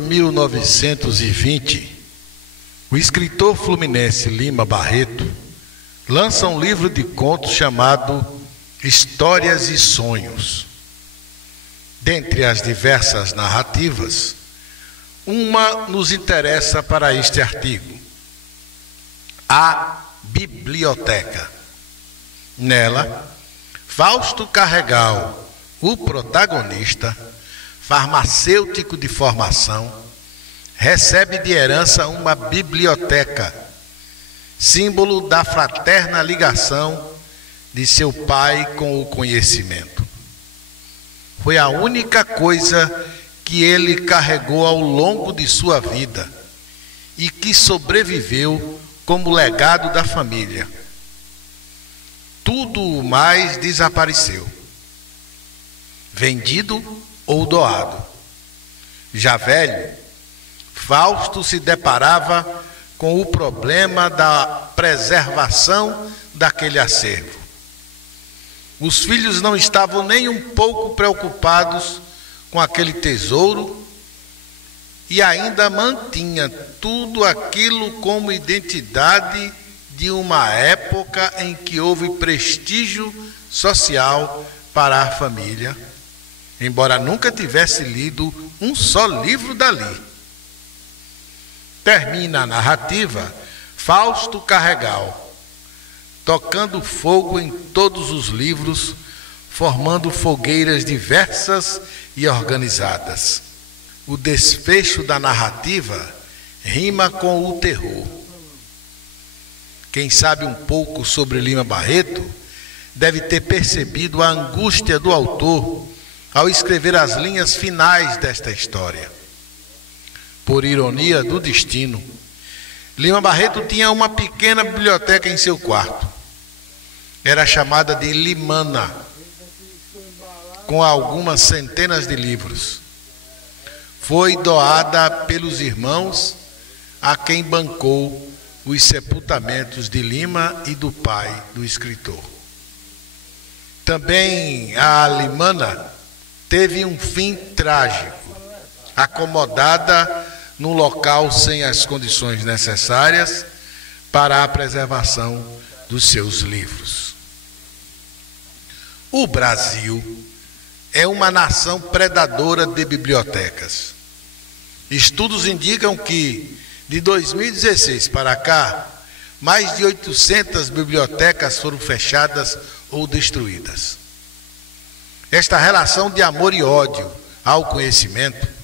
de 1920, o escritor fluminense Lima Barreto lança um livro de contos chamado Histórias e Sonhos. Dentre as diversas narrativas, uma nos interessa para este artigo: a biblioteca. Nela, Fausto Carregal, o protagonista, farmacêutico de formação, recebe de herança uma biblioteca, símbolo da fraterna ligação de seu pai com o conhecimento. Foi a única coisa que ele carregou ao longo de sua vida e que sobreviveu como legado da família. Tudo o mais desapareceu, vendido ou doado. Já velho, Fausto se deparava com o problema da preservação daquele acervo. Os filhos não estavam nem um pouco preocupados com aquele tesouro e ainda mantinha tudo aquilo como identidade de uma época em que houve prestígio social para a família, embora nunca tivesse lido um só livro dali. Termina a narrativa Fausto Carregal, tocando fogo em todos os livros, formando fogueiras diversas e organizadas. O desfecho da narrativa rima com o terror. Quem sabe um pouco sobre Lima Barreto deve ter percebido a angústia do autor ao escrever as linhas finais desta história. Por ironia do destino, Lima Barreto tinha uma pequena biblioteca em seu quarto. Era chamada de Limana, com algumas centenas de livros. Foi doada pelos irmãos a quem bancou os sepultamentos de Lima e do pai do escritor. Também a Limana teve um fim trágico, acomodada num local sem as condições necessárias para a preservação dos seus livros. O Brasil é uma nação predadora de bibliotecas. Estudos indicam que, de 2016 para cá, mais de 800 bibliotecas foram fechadas ou destruídas. Esta relação de amor e ódio ao conhecimento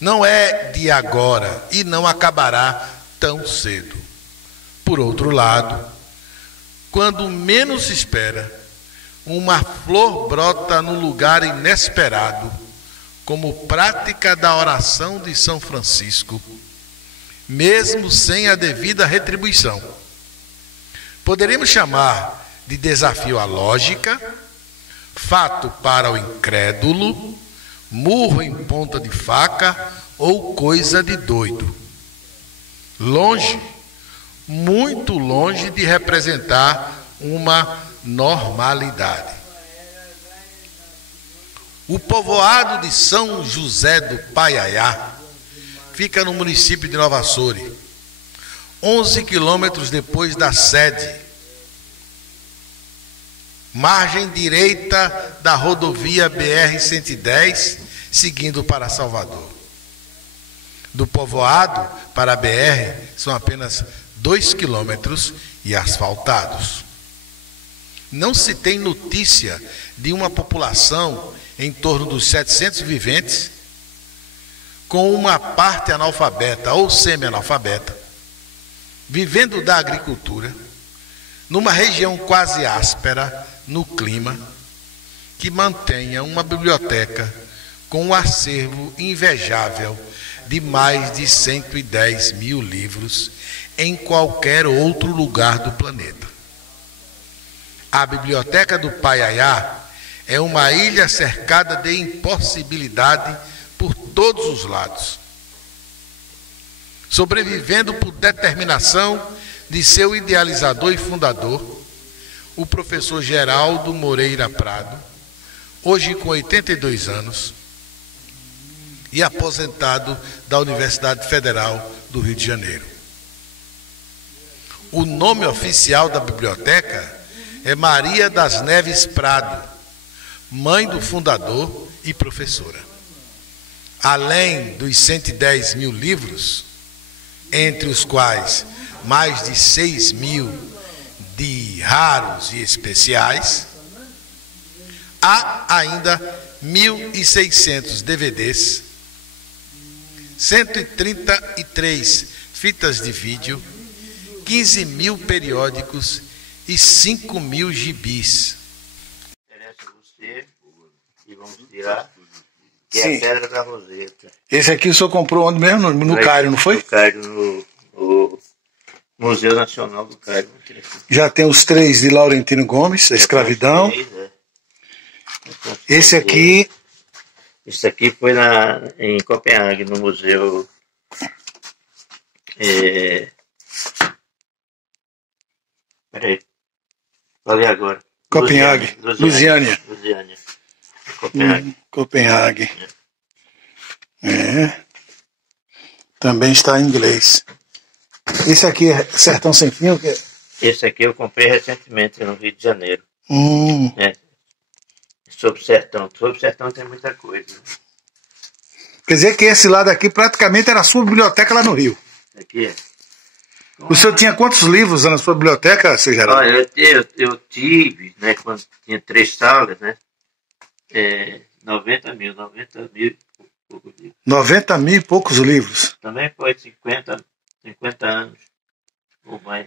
não é de agora e não acabará tão cedo. Por outro lado, quando menos se espera, uma flor brota num lugar inesperado, como prática da oração de São Francisco, mesmo sem a devida retribuição. Poderíamos chamar de desafio à lógica, fato para o incrédulo, murro em ponta de faca ou coisa de doido. Longe, muito longe de representar uma normalidade. O povoado de São José do Paiaiá fica no município de Nova Açores, 11 quilômetros depois da sede, margem direita da rodovia BR-110, seguindo para Salvador. Do povoado para a BR são apenas 2 quilômetros e asfaltados. Não se tem notícia de uma população em torno dos 700 viventes, com uma parte analfabeta ou semi-analfabeta, vivendo da agricultura, numa região quase áspera no clima, que mantenha uma biblioteca com um acervo invejável de mais de 110 mil livros em qualquer outro lugar do planeta. A Biblioteca do Paiaiá é uma ilha cercada de impossibilidade por todos os lados, sobrevivendo por determinação de seu idealizador e fundador, o professor Geraldo Moreira Prado, hoje com 82 anos, e aposentado da Universidade Federal do Rio de Janeiro. O nome oficial da biblioteca é Maria das Neves Prado, mãe do fundador e professora. Além dos 110 mil livros, entre os quais mais de 6 mil de raros e especiais, há ainda 1.600 DVDs, 133 fitas de vídeo, 15 mil periódicos e 5 mil gibis. Interessa você e vamos tirar, que é a Pedra da Roseta. Esse aqui o senhor comprou onde mesmo? No Cairo, não foi? No Cairo, no Museu Nacional do Cairo. Já tem os 3 de Laurentino Gomes, a escravidão. Esse aqui... Esse aqui foi em Copenhague, no museu... Peraí. Vou ver agora. Copenhague. Lusiânia. Copenhague. Copenhague. Também está em inglês. Esse aqui é Sertão Sem Fim? Esse aqui eu comprei recentemente no Rio de Janeiro. Sobre o sertão. Sobre o sertão tem muita coisa. Quer dizer que esse lado aqui praticamente era a sua biblioteca lá no Rio. Aqui é. O senhor tinha quantos livros na sua biblioteca, seu Geraldo? Olha, eu tive, né, quando tinha 3 salas, né, 90 mil e poucos livros. 90 mil e poucos livros. Também foi 50 anos ou mais.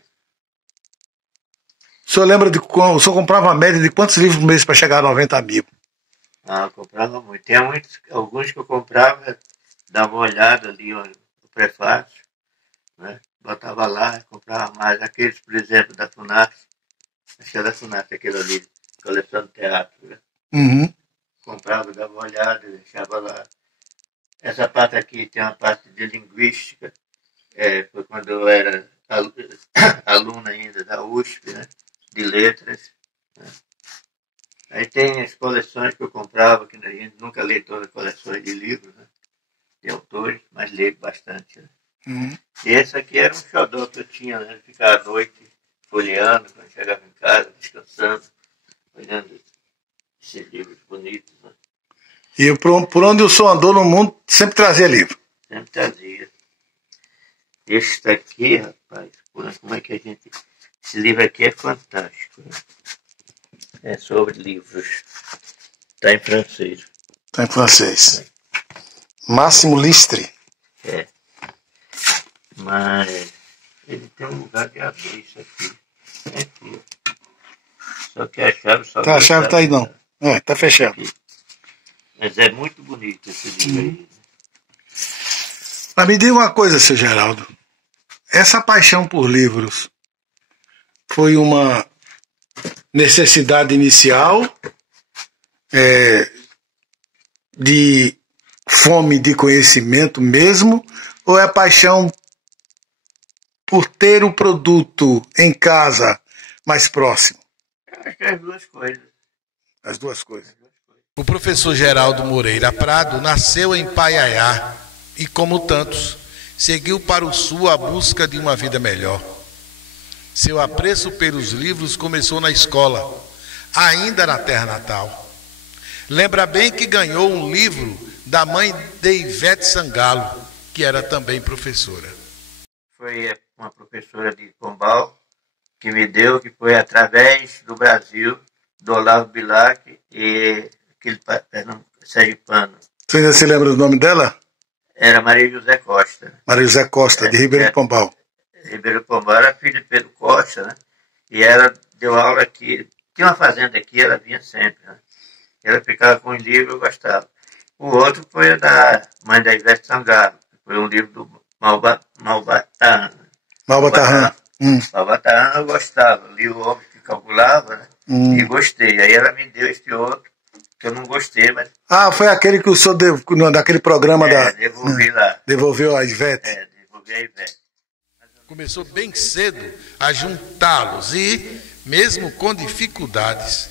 O senhor lembra de quando o senhor comprava uma média de quantos livros por mês para chegar a 90 mil? Eu comprava muito. Tem alguns que eu comprava, dava uma olhada ali no prefácio, né? Botava lá, comprava mais. Aqueles, por exemplo, da FUNAF, acho que é da FUNAF, aquele ali, coleção de teatro, né? Comprava, dava uma olhada, deixava lá. Essa parte aqui tem uma parte de linguística, foi quando eu era aluno ainda da USP, né? De letras, né? Aí tem as coleções que eu comprava, que a gente nunca lê todas as coleções de livros, né? De autores, mas lê bastante, né? E esse aqui era um xodó que eu tinha, né? Ficar à noite folheando, quando chegava em casa, descansando, olhando esses livros bonitos, né? E por onde o senhor andou no mundo, sempre trazia livro? Sempre trazia. Este aqui, rapaz, como é que a gente... Esse livro aqui é fantástico, né? É sobre livros. Está em francês. Está em francês. Máximo Listre. Mas ele tem um lugar de abrir isso aqui. É aqui. Só que a chave só... A chave está aí não. Está fechado. Aqui. Mas é muito bonito esse livro aí. Mas me diga uma coisa, seu Geraldo. Essa paixão por livros foi uma necessidade inicial de fome de conhecimento mesmo, ou é paixão por ter o produto em casa mais próximo? Acho que é as duas coisas. As duas coisas. O professor Geraldo Moreira Prado nasceu em Paiaiá e, como tantos, seguiu para o sul à busca de uma vida melhor. Seu apreço pelos livros começou na escola, ainda na terra natal. Lembra bem que ganhou um livro da mãe de Ivete Sangalo, que era também professora. Foi uma professora de Pombal que me deu, que foi através do Brasil, do Olavo Bilac e aquele sergipano. Você ainda se lembra do nome dela? Era Maria José Costa. Maria José Costa, de Ribeiro de Pombal. Ribeiro de Pombal era filha de Pedro Costa, né? E ela deu aula aqui. Tinha uma fazenda aqui, ela vinha sempre, né? Ela ficava com um livro, eu gostava. O outro foi o da mãe da Ivete Sangalo, foi um livro do Malbataan. Malbataan. Malbataan eu gostava, li O Homem que Calculava, né? E gostei. Aí ela me deu este outro, que eu não gostei, mas... Foi aquele que o senhor deu, daquele programa da... devolvi lá. Devolveu a Ivete? Devolvi a Ivete. Começou bem cedo a juntá-los e, mesmo com dificuldades,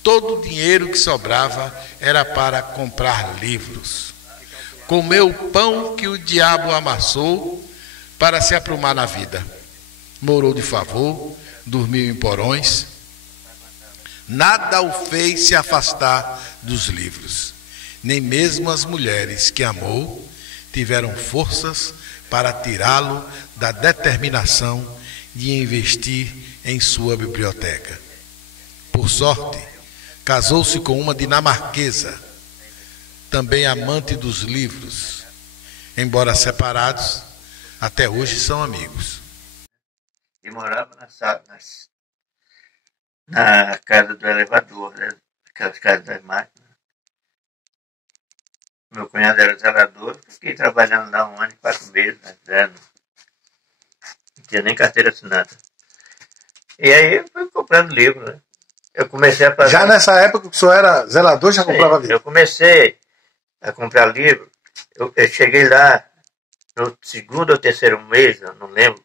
todo o dinheiro que sobrava era para comprar livros. comeu o pão que o diabo amassou para se aprumar na vida. Morou de favor, dormiu em porões. Nada o fez se afastar dos livros. Nem mesmo as mulheres que amou tiveram forças para tirá-lo da determinação de investir em sua biblioteca. Por sorte, casou-se com uma dinamarquesa, também amante dos livros. Embora separados, até hoje são amigos. E morava na casa do elevador, né? Aquelas casas das máquinas. Meu cunhado era zelador, fiquei trabalhando lá 1 ano e 4 meses, né? Não tinha nem carteira assinada. E aí eu fui comprando livro, né? Eu comecei a fazer... Já nessa época que o senhor era zelador, já comprava livro? Eu comecei a comprar livro, eu cheguei lá no 2º ou 3º mês, não lembro,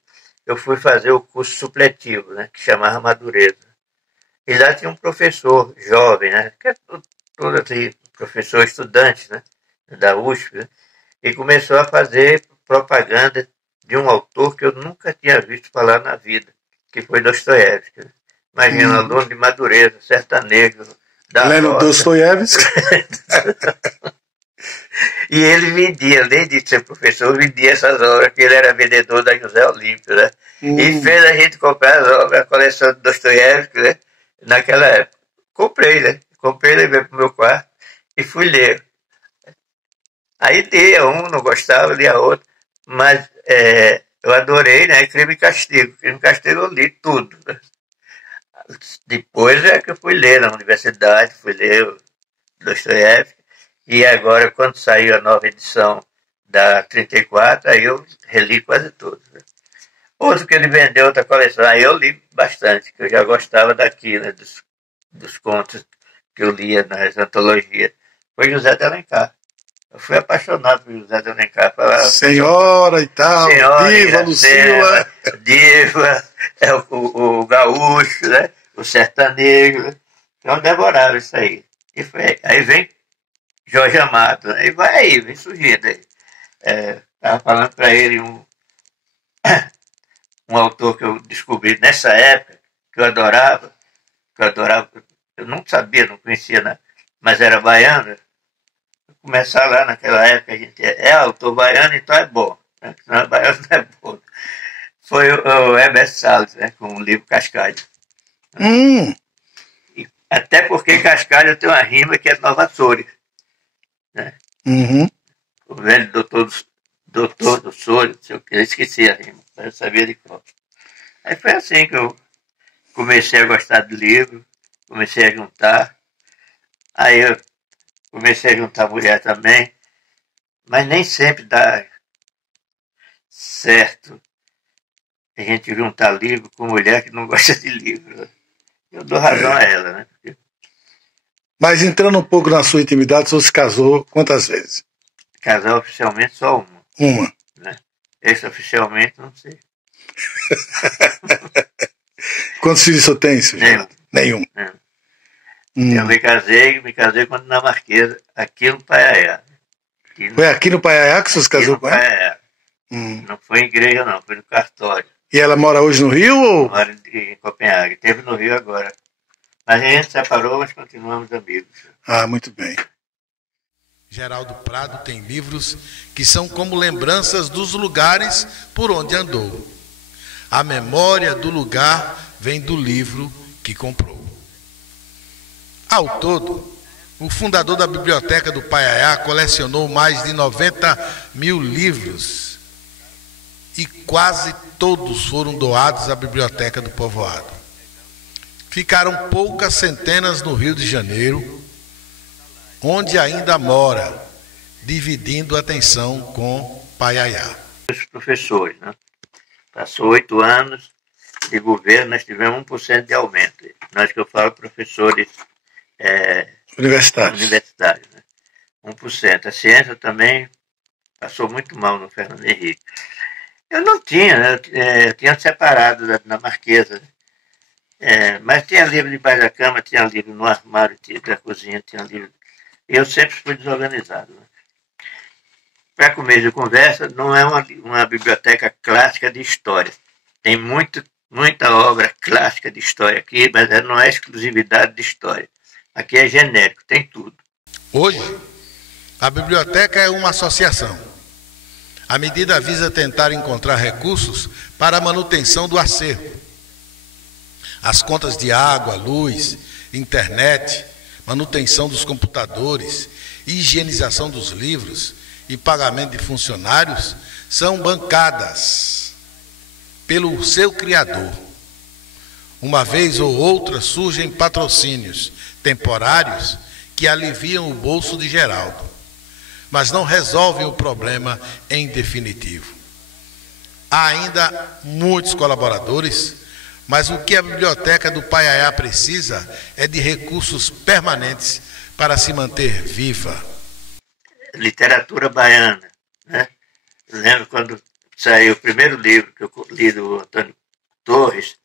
eu fui fazer o curso supletivo, né? Que chamava Madureza. E lá tinha um professor jovem, né? Que é todo assim, professor estudante, né? Da USP, né? E começou a fazer propaganda de um autor que eu nunca tinha visto falar na vida, que foi Dostoiévski. Né? Imagina, aluno de Madureza, sertanejo, da Lendo Dostoiévski. E ele vendia, além de ser professor, vendia essas obras, que ele era vendedor da José Olímpio, né? E fez a gente comprar as obras, a coleção de Dostoiévski, né? Naquela época. Comprei, né? Comprei, levei para o meu quarto e fui ler. Aí lia um, não gostava, lia outro, mas eu adorei, né? Crime e Castigo. Crime e Castigo eu li tudo. Né? Depois é que eu fui ler na universidade, fui ler o Dostoiévski, e agora, quando saiu a nova edição da 34, aí eu reli quase tudo. Né? Outro que ele vendeu, outra coleção, aí eu li bastante, que eu já gostava daqui, né? Dos contos que eu lia nas antologias. Foi José de Alencar. Eu fui apaixonado por José de Alencar. Senhora e tal, Senhora, Diva, Lucila. Diva, o gaúcho, né? O sertanejo. Né? Então devorava isso aí. E foi, aí vem Jorge Amado. Né? E vai aí, vem surgindo aí. Estava falando para ele um autor que eu descobri nessa época, que eu adorava, eu não sabia, não conhecia, né? Mas era baiano. Começar lá naquela época, a gente autor baiano, então é bom. Né? Senão baiano não é bom. Foi o Herbert Salles, né? Com o livro Cascalho. E, até porque Cascalho tem uma rima que é Nova Soures. Né? O velho doutor do Soures, não sei o que, eu esqueci a rima, eu sabia de qual. Aí foi assim que eu comecei a gostar do livro, comecei a juntar. Aí eu comecei a juntar mulher também, mas nem sempre dá certo a gente juntar livro com mulher que não gosta de livro. Eu dou razão a ela, né? Porque... Mas entrando um pouco na sua intimidade, você se casou quantas vezes? Casar oficialmente só uma. Uma. Né? Extraoficialmente, não sei. Quantos filhos você tem, senhor? Nenhum. Eu me casei com a dinamarquesa, aqui no Paiaiá. Foi aqui no Paiaiá que você se casou com ela? Paiaiá. Não foi em igreja, não, foi no cartório. E ela mora hoje no Rio? Ou? Mora em Copenhague, esteve no Rio agora. Mas a gente se separou, mas continuamos amigos. Ah, muito bem. Geraldo Prado tem livros que são como lembranças dos lugares por onde andou. A memória do lugar vem do livro que comprou. Ao todo, o fundador da Biblioteca do Paiaiá colecionou mais de 90 mil livros e quase todos foram doados à Biblioteca do Povoado. Ficaram poucas centenas no Rio de Janeiro, onde ainda mora, dividindo a atenção com Paiaiá. Os professores, né? Passou 8 anos de governo, nós tivemos 1% de aumento. Nós que eu falo professores universitários, né? 1%. A ciência também passou muito mal no Fernando Henrique. Eu não tinha, né? Eu tinha separado da dinamarquesa, mas tinha livro debaixo da cama, tinha livro no armário da cozinha, tinha livro. Eu sempre fui desorganizado. Né? para começo de conversa, não é uma biblioteca clássica de história. Tem muita obra clássica de história aqui, mas não é exclusividade de história. Aqui é genérico, tem tudo. Hoje, a biblioteca é uma associação. A medida visa tentar encontrar recursos para a manutenção do acervo. As contas de água, luz, internet, manutenção dos computadores, higienização dos livros e pagamento de funcionários são bancadas pelo seu criador. Uma vez ou outra surgem patrocínios temporários que aliviam o bolso de Geraldo, mas não resolvem o problema em definitivo. Há ainda muitos colaboradores, mas o que a biblioteca do Paiaiá precisa é de recursos permanentes para se manter viva. Literatura baiana, né? Lembro quando saiu o primeiro livro que eu li do Antônio Torres,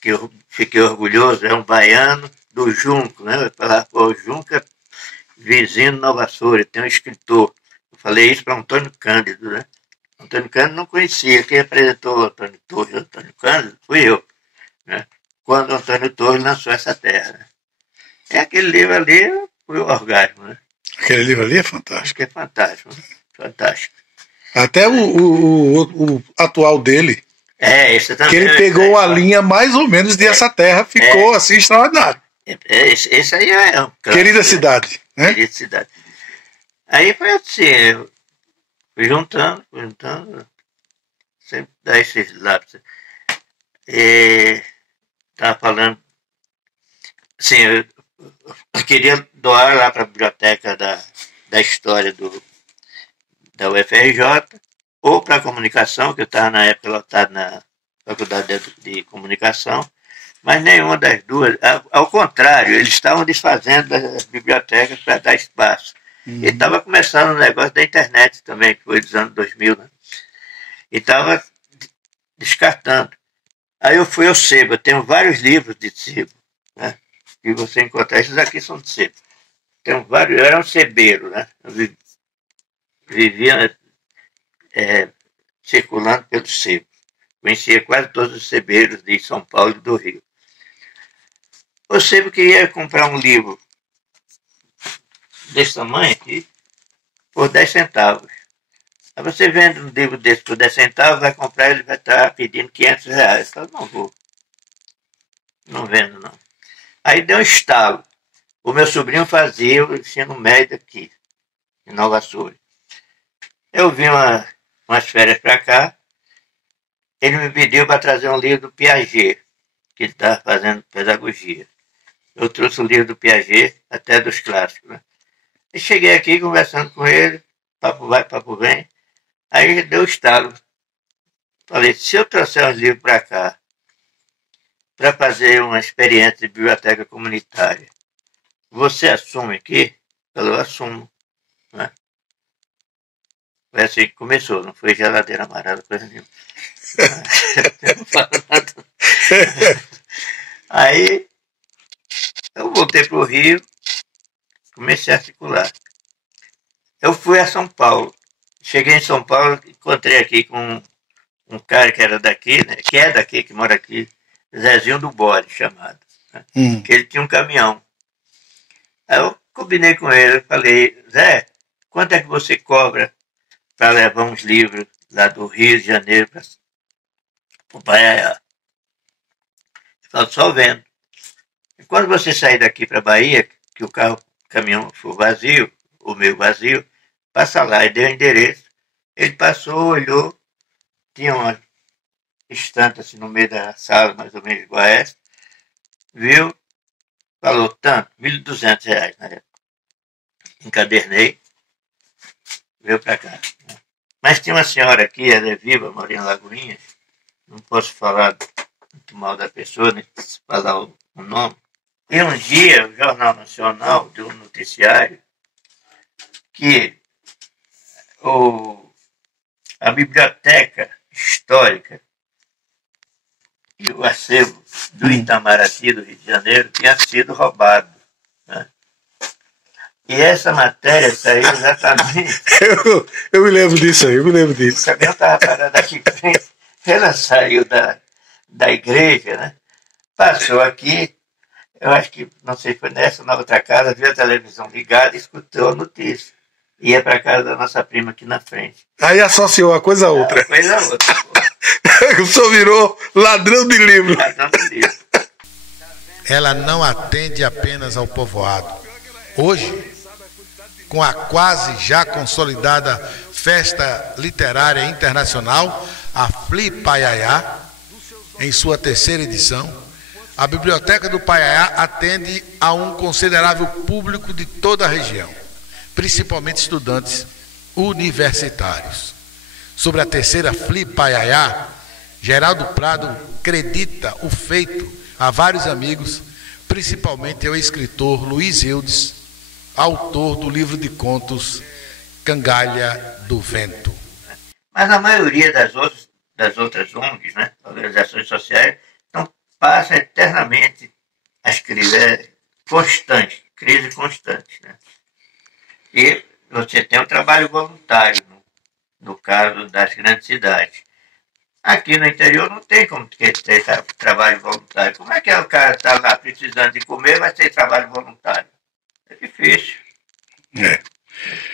que eu fiquei orgulhoso, é um baiano do Junco, né? Eu falava, pô, Junco é vizinho de Nova Açores, tem um escritor. Eu falei isso para Antônio Cândido, né? Antônio Cândido não conhecia, quem apresentou o Antônio Torres, Antônio Cândido, fui eu, né? Quando o Antônio Torres lançou essa terra, né? É aquele livro ali, foi o orgasmo, né? Aquele livro ali é fantástico. Acho que é fantástico, né? Fantástico. Até o atual dele, Esse também. que ele pegou a linha mais ou menos de Essa Terra, ficou assim extraordinário. Esse aí é um clássico, Querida né? Cidade, né? Querida Cidade. Aí foi assim, eu fui juntando, sempre dá esses lápis. Estava falando, assim, eu queria doar lá para a biblioteca da história da UFRJ, ou para a comunicação, que eu estava na época lotado na Faculdade de Comunicação, mas nenhuma das duas. Ao contrário, eles estavam desfazendo das bibliotecas para dar espaço. E estava começando o negócio da internet também, que foi dos anos 2000, né? E estava descartando. Aí eu fui ao sebo, eu tenho vários livros de sebo, né? E você encontrar, esses aqui são de sebo. Tenho vários, eu era um sebeiro, né? Eu vivia circulando pelo sebo. Conhecia quase todos os sebeiros de São Paulo e do Rio. O sebo queria comprar um livro desse tamanho aqui por 10 centavos. Aí você vende um livro desse por 10 centavos, vai comprar, ele vai estar pedindo 500 reais. Eu falo, não vou. Não vendo, não. Aí deu um estalo. O meu sobrinho fazia o ensino médio aqui, em Nova Açores. Eu vim umas férias para cá, ele me pediu para trazer um livro do Piaget, que ele estava fazendo pedagogia. Eu trouxe o livro do Piaget, até dos clássicos, né? E cheguei aqui conversando com ele, papo vai, papo vem. Aí deu o estalo. Falei, se eu trouxer uns livros para cá, para fazer uma experiência de biblioteca comunitária, você assume aqui? Eu assumo, né? Foi assim que começou, não foi geladeira amarela, coisa nenhuma. Não falo nada. Aí eu voltei para o Rio, comecei a circular. Eu fui a São Paulo. Cheguei em São Paulo, encontrei aqui com um cara que era daqui, né? Que é daqui, que mora aqui, Zezinho do Bode, chamado. Né? Que ele tinha um caminhão. Aí eu combinei com ele, falei, Zé, quanto é que você cobra para levar uns livros lá do Rio de Janeiro para o Paiaiá? Ele falou, só vendo. E quando você sair daqui para a Bahia, que o caminhão for vazio, o meu vazio, passa lá, e deu o endereço. Ele passou, olhou, tinha uma estante assim no meio da sala, mais ou menos igual a essa, viu, falou tanto, R$1.200 na época. Encadernei, veio para cá. Mas tinha uma senhora aqui, ela é viva, mora em Lagoinhas, não posso falar muito mal da pessoa, nem falar o nome. E um dia, o Jornal Nacional deu um noticiário que a biblioteca histórica e o acervo do Itamaraty, do Rio de Janeiro, tinha sido roubado, né? E essa matéria saiu exatamente. Eu me lembro disso aí, eu me lembro disso. O caminhão estava parado aqui em frente. Ela saiu da igreja, né? Passou aqui, eu acho que, não sei, foi nessa ou na outra casa, viu a televisão ligada e escutou a notícia. Ia para casa da nossa prima aqui na frente. Aí associou uma coisa a outra. Uma coisa a outra. O senhor virou ladrão de livro. Ladrão de livro. Ela não atende apenas ao povoado. Hoje, com a quase já consolidada Festa Literária Internacional, a FLI Paiaiá, em sua terceira edição, a Biblioteca do Paiaiá atende a um considerável público de toda a região, principalmente estudantes universitários. Sobre a terceira FLI Paiaiá, Geraldo Prado acredita o feito a vários amigos, principalmente ao escritor Luiz Eudes, autor do livro de contos Cangalha do Vento. Mas a maioria das outras ONGs, né, organizações sociais, não passa eternamente a escrever constante, crise constante. Né? E você tem um trabalho voluntário, no caso das grandes cidades. Aqui no interior não tem como ter trabalho voluntário. Como é que o cara está lá precisando de comer, vai ter trabalho voluntário? É difícil. É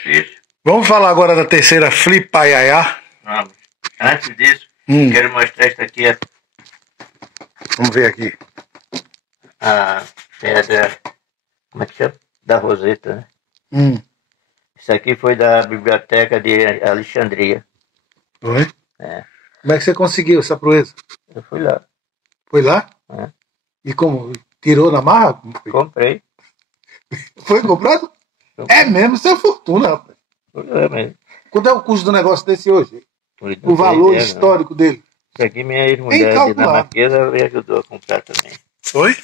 difícil. Vamos falar agora da terceira FLI Paiaiá. Vamos. Antes disso, quero mostrar isso aqui. Vamos ver aqui. A pedra, como é que chama? Da Roseta, né? Isso aqui foi da Biblioteca de Alexandria. Foi? É. Como é que você conseguiu essa proeza? Eu fui lá. Foi lá? É. E como? Tirou na marra? Comprei. Foi comprado? É mesmo, isso é fortuna, rapaz. É mesmo. Quanto é o custo do negócio desse hoje? O valor histórico dele? Isso aqui minha ex-mulher dinamarquesa me ajudou a comprar também. Foi?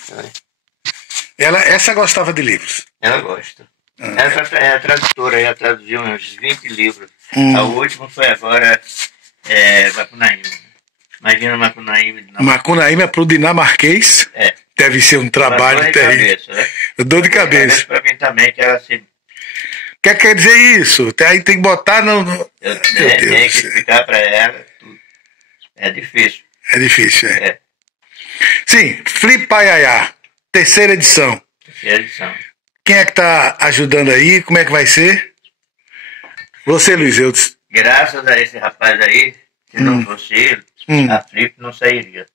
Essa gostava de livros? Ela gosta. Essa é a tradutora, ela traduziu uns 20 livros. O último foi agora Macunaíma. Imagina Macunaíma. Macunaíma é para o dinamarquês? É. Deve ser um trabalho terrível. Dor de cabeça. Para mim também, que ela se... O que quer dizer isso? Aí tem que botar no... Eu tenho que explicar para ela tudo. É difícil. É difícil, é. Sim, FLI Paiaiá, terceira edição. Terceira edição. Quem é que está ajudando aí? Como é que vai ser? Você, Luiz Eudes. Graças a esse rapaz aí, se não fosse ele, a FLIP não sairia.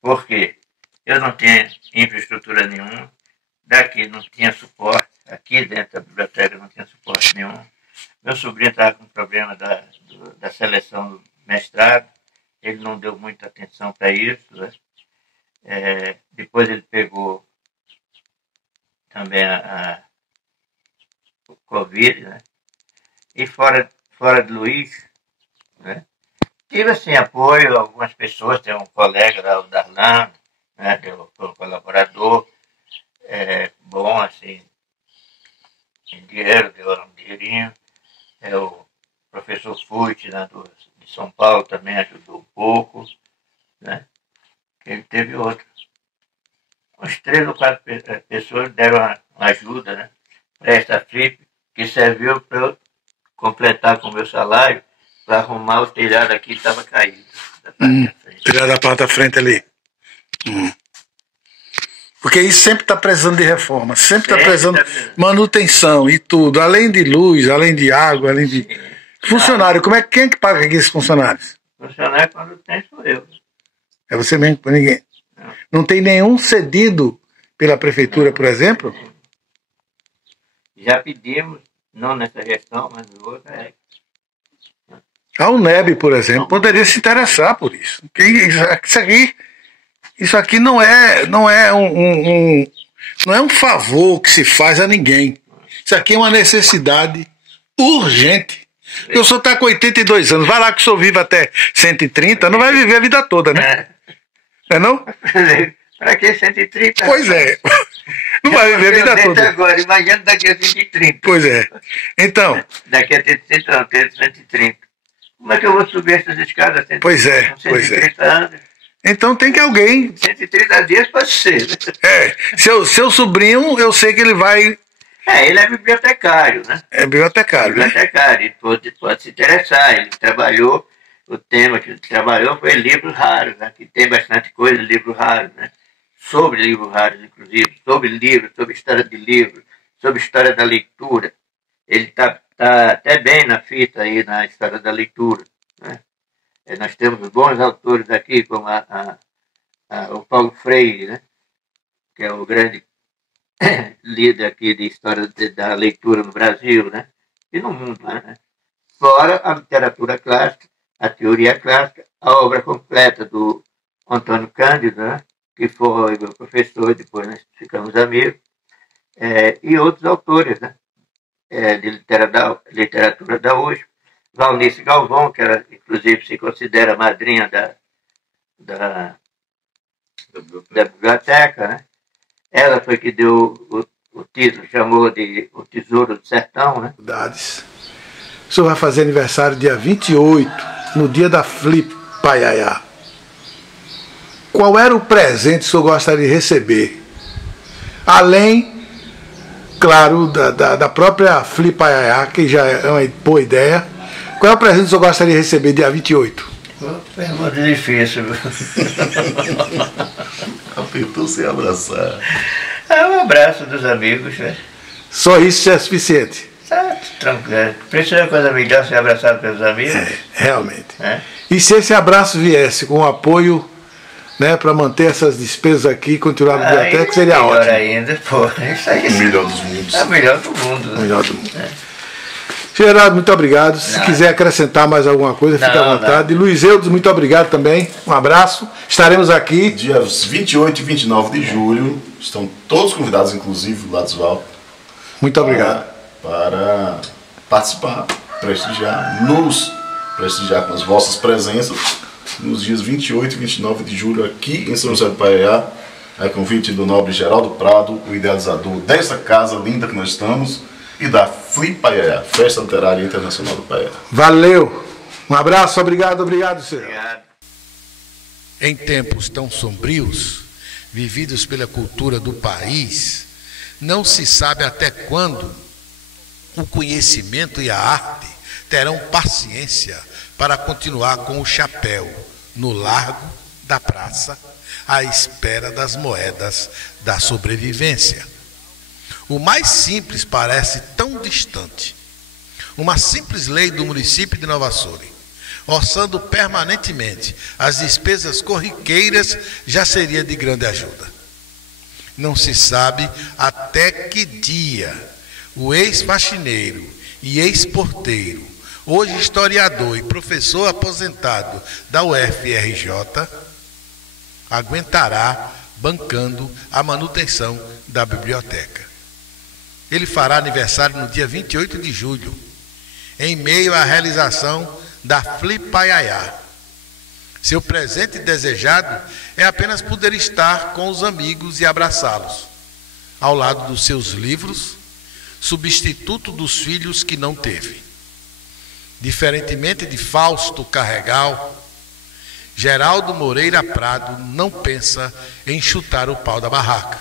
Por quê? Eu não tinha infraestrutura nenhuma, daqui não tinha suporte, aqui dentro da biblioteca não tinha suporte nenhum. Meu sobrinho estava com problema da seleção do mestrado, ele não deu muita atenção para isso. Né? Depois ele pegou também o Covid, né? E fora de Luiz, né? Tive assim apoio, algumas pessoas, tem um colega lá, o Darlan, né? Que é um colaborador, bom assim, em dinheiro, deu um dinheirinho. O professor Fuit, né, de São Paulo, também ajudou um pouco, né? Ele teve outros. Uns 3 ou 4 pessoas deram uma ajuda, né, para essa FLIP, que serviu para eu completar com o meu salário, para arrumar o telhado aqui que estava caído. Telhado da parte da frente ali. Porque isso sempre está precisando de reforma, sempre está precisando de manutenção e tudo, além de luz, além de água, além de... Funcionário, quem é que paga aqui esses funcionários? Funcionário quando tem sou eu. É você mesmo, para ninguém. Não tem nenhum cedido pela prefeitura, por exemplo? Já pedimos, não nessa gestão, mas outra A UNEB, por exemplo, poderia se interessar por isso. Isso aqui não é um favor que se faz a ninguém. Isso aqui é uma necessidade urgente. O senhor está com 82 anos, vai lá que o senhor vive até 130, não vai viver a vida toda, né? Não? Para que 130? Pois é. Não vai viver a vida toda. Agora, imagina daqui a 130. Pois é. Então. Daqui a 130. Como é que eu vou subir essas escadas? Pois é. 130 anos. Então tem que alguém. 130 dias pode ser. Seu sobrinho, eu sei que ele vai Ele é bibliotecário, né? É bibliotecário, né? Bibliotecário, pode se interessar. Ele trabalhou, o tema que ele trabalhou foi livros raros, né? Que tem bastante coisa de livros raros, né? Sobre livros raros, inclusive, sobre livros, sobre história de livros, sobre história da leitura. Ele está até bem na fita aí na história da leitura, né? Nós temos bons autores aqui, como o Paulo Freire, né? Que é o grande líder aqui de história da leitura no Brasil, né? E no mundo, né? Fora a literatura clássica, a teoria clássica, a obra completa do Antônio Cândido, né? Que foi meu professor, depois nós ficamos amigos, e outros autores, né? De literatura da USP, Valnice Galvão, que ela, inclusive, se considera madrinha da biblioteca, né? Ela foi que deu o título, chamou de O Tesouro do Sertão, né? O senhor vai fazer aniversário dia 28, no dia da Flip Paiaiá. Qual era o presente que o senhor gostaria de receber? Além, claro, da própria Flip Paiaiá, que já é uma boa ideia. Qual é o presente que o senhor gostaria de receber dia 28? Pergunta difícil. Apertou sem abraçar. Um abraço dos amigos, né? Só isso já é suficiente? Tranquilo. Precisa de coisa melhor ser abraçado pelos amigos? Realmente. E se esse abraço viesse com apoio, né, para manter essas despesas aqui e continuar a biblioteca, seria melhor ótimo. Ainda, pô. Isso aí, O melhor dos mundos. É o melhor do mundo. O melhor do mundo. Gerardo, muito obrigado. Se quiser acrescentar mais alguma coisa, fique à vontade. Luiz Eudes, muito obrigado também. Um abraço. Estaremos aqui. Dias 28 e 29 de julho. Estão todos convidados, inclusive o Ladisval. Muito obrigado. Para participar, nos prestigiar com as vossas presenças nos dias 28 e 29 de julho aqui em São José do Paiaiá, a convite do nobre Geraldo Prado, o idealizador dessa casa linda que nós estamos, e da Flip Paiaiá, Festa Literária Internacional do Paiaiá. Valeu. Um abraço, obrigado, senhor. Obrigado. Em tempos tão sombrios, vividos pela cultura do país, não se sabe até quando o conhecimento e a arte terão paciência para continuar com o chapéu no largo da praça, à espera das moedas da sobrevivência. O mais simples parece tão distante. Uma simples lei do município de Nova Açores, orçando permanentemente as despesas corriqueiras, já seria de grande ajuda. Não se sabe até que dia o ex-faxineiro e ex-porteiro, hoje historiador e professor aposentado da UFRJ, aguentará bancando a manutenção da biblioteca. Ele fará aniversário no dia 28 de julho, em meio à realização da Flip Paiaiá. Seu presente desejado é apenas poder estar com os amigos e abraçá-los, ao lado dos seus livros, substituto dos filhos que não teve. Diferentemente de Fausto Carregal, Geraldo Moreira Prado não pensa em chutar o pau da barraca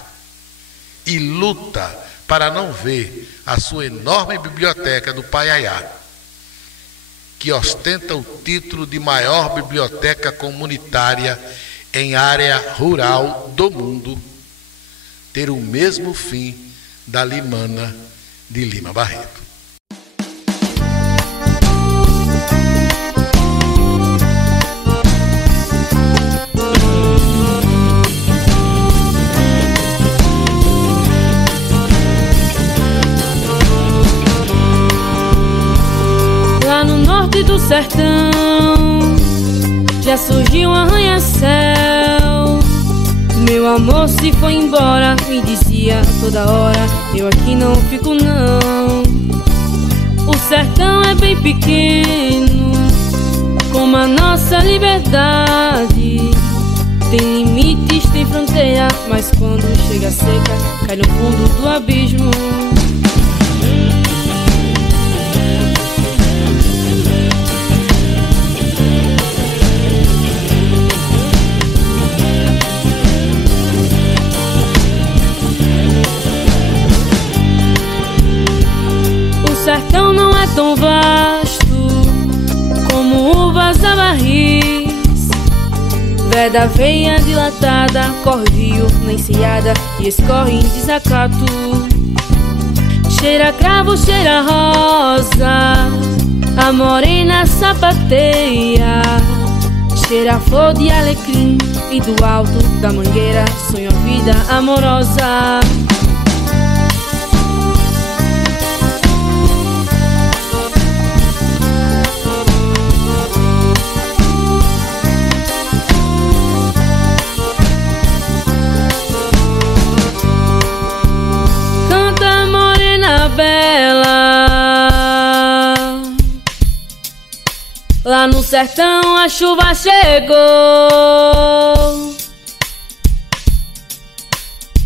e luta para não ver a sua enorme biblioteca do Paiaiá, que ostenta o título de maior biblioteca comunitária em área rural do mundo, ter o mesmo fim da Limana de Lima Barreto. Lá no norte do sertão já surgiu um arranha-céu. Meu amor se foi embora, me dizia toda hora: eu aqui não fico não. O sertão é bem pequeno, como a nossa liberdade. Tem limites, tem fronteira, mas quando chega seca, cai no fundo do abismo. é da veia dilatada, corre rio na enseada e escorre em desacato. Cheira cravo, cheira rosa, a morena sapateia. Cheira flor de alecrim e do alto da mangueira sonho a vida amorosa. Canta morena bela, lá no sertão a chuva chegou.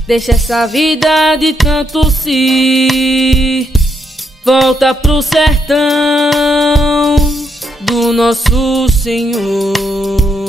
Deixa essa vida de tanto si, volta pro sertão do nosso Senhor.